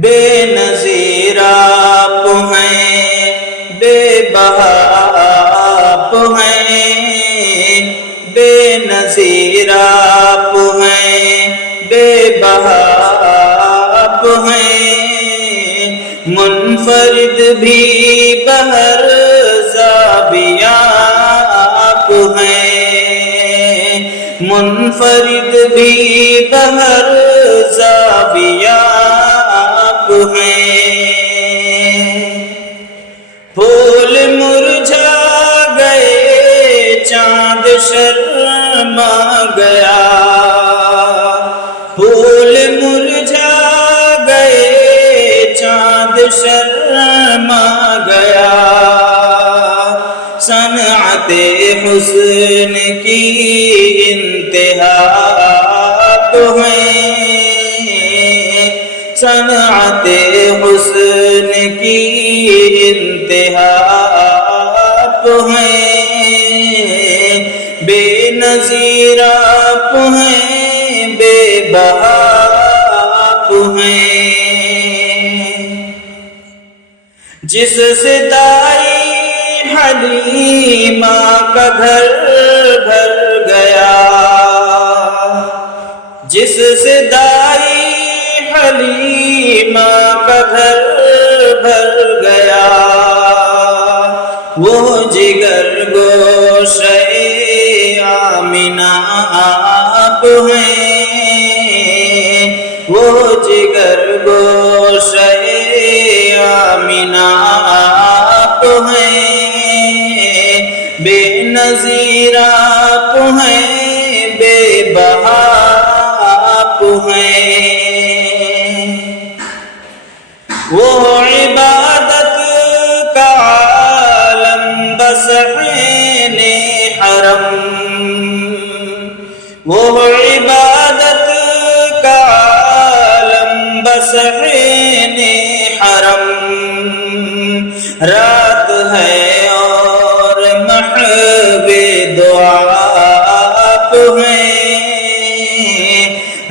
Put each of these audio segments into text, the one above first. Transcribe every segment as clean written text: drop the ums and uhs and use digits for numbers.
بے نظیر آپ ہیں، بے بہا آپ ہیں، بے نظیر آپ ہیں، بے بہا آپ ہیں، منفرد بھی بہر زاویہ آپ ہیں، منفرد بھی بہر زاویہ آپ ہیں۔ پھول مرجھا گئے چاند شرما گیا، پھول مرجھا گئے چاند شرما گیا، صنعت حسن کی انتہا آپ ہیں، صنعت حسن کی انتہا آپ ہیں، بے نظیر آپ ہیں، بے بہا آپ ہیں، جس سے دائی حلیمہ کا گھر بھر گیا، جس سے دائی حلیمہ کا گھر بھر گیا، وہ جگر گوشے آمنہ آپ ہیں، وہ جگر گوشے آمنہ آپ ہیں، بے نظیر آپ ہیں، بے بہا آپ ہیں، وہ عبادت کا عالم بصحن حرم، وہ عبادت کا عالم بصحن حرم، رات ہے اور محو دعا آپ ہیں،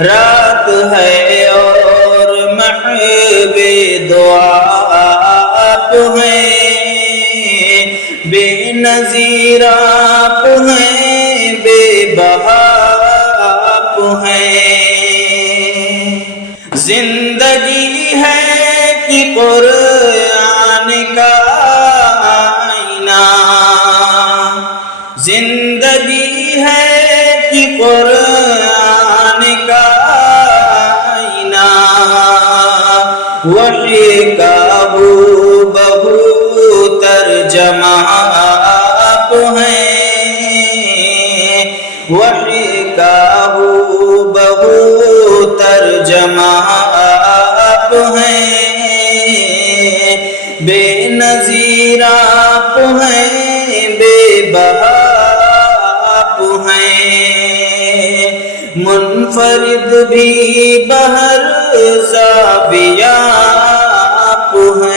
رات ہے اور محو دعا آپ ہیں، بے نظیر آپ ہیں، بے بہا آپ ہیں، زندگی ہے کہ قرآن کا آئینہ، زندگی ہے کہ قرآن کا آئینہ، وحی کا ہو بہو ترجمہ آپ ہیں، وحی کا ہو بہو ترجمہ آپ ہیں، بے نظیر آپ ہیں، بے بہا آپ ہیں، منفرد بھی بہر زاویہ آپ ہیں۔